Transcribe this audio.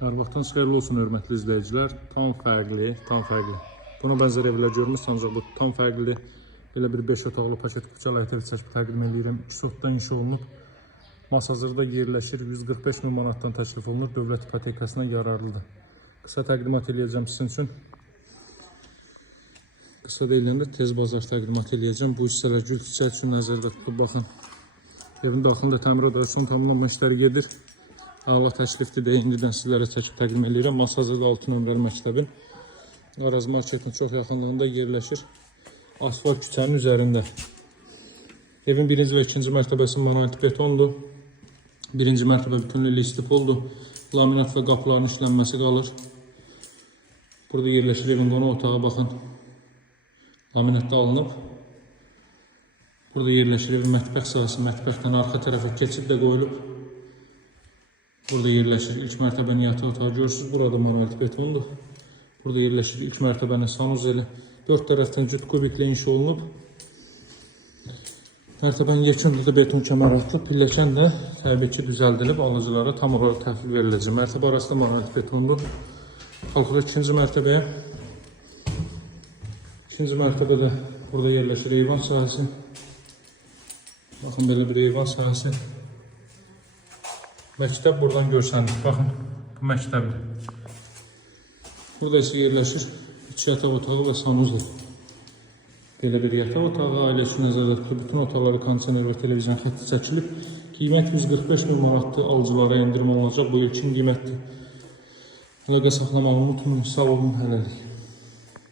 Hər vaxtınız xeyirli olsun, hörmətli izləyicilər. Tam fərqli. Buna bənzər evlər görmüsünüz, ancaq bu tam fərqlidir. Belə bir 5 otaqlı paket kupçalı ev çəkib təqdim edirəm. 2 sotdan inşa olunub. Masazırda yerləşir, 145 min manatdan təklif olunur. Dövlət ipotekasına yararlıdır. Qısa təqdimat eləyəcəm sizin üçün. Qısa deyiləndə tez bazar təqdimat eləyəcəm. Bu hissələr gül çiçək üçün nəzərdə tutub baxın. Evin daxilində təmirat son tamamlanma işləri gedir. Allah təklifdir də indidən sizlərə çəkib təqdim edirəm. Masazırda 6 nömrəli məktəbin Araz marketin çox yaxınlığında yerləşir. Asfalt küçənin üzərində. Evin 1-ci və 2-ci mərtəbəsi monolit betondur. 1-ci mərtəbə bütünlüklə istipoldur. Laminat və qapıların işlənməsi qalır. Burada yerləşir evin qonaq otağı, baxın. Laminatda alınıb. Burada yerləşir evin mətbəx sahəsi. Mətbəxdən arxa tərəfə keçid də qoyulub. Burada yerləşir ilk mərtəbənin yataq otağı görürsünüz. Burada monolit betondur. Burada yerləşir ilk mərtəbənin sanuzeli. 4 tərəfdən cüt kubiklə inşa olunub. Mərtəbənin yekunda da beton kəmər atılıb. Pilləkən də təbii ki düzəldilib. Alıcılara tam olaraq təhvil veriləcək. Mərtəbə arasında monolit betondur. Qalxırıq ikinci mərtəbəyə. İkinci mərtəbədə burada yerləşir eyvan sahəsi. Baxın, belə bir eyvan sahəsi. Məktəb buradan görsənir. Baxın, bu məktəbdir. Burada isə yerləşir 2 yataq otağı və sanuzlu. Belə bir yataq otağı ailəsi nəzərdə tutulub. Bütün otaqları kondisioner və televizyon xətti çəkilib. Qiymət 145 min manatdır. Alıcılara endirim olunacaq. Bu ilkin qiymətdir. Əlaqə saxlamağı unutmayın. Sağ olun, hələlik.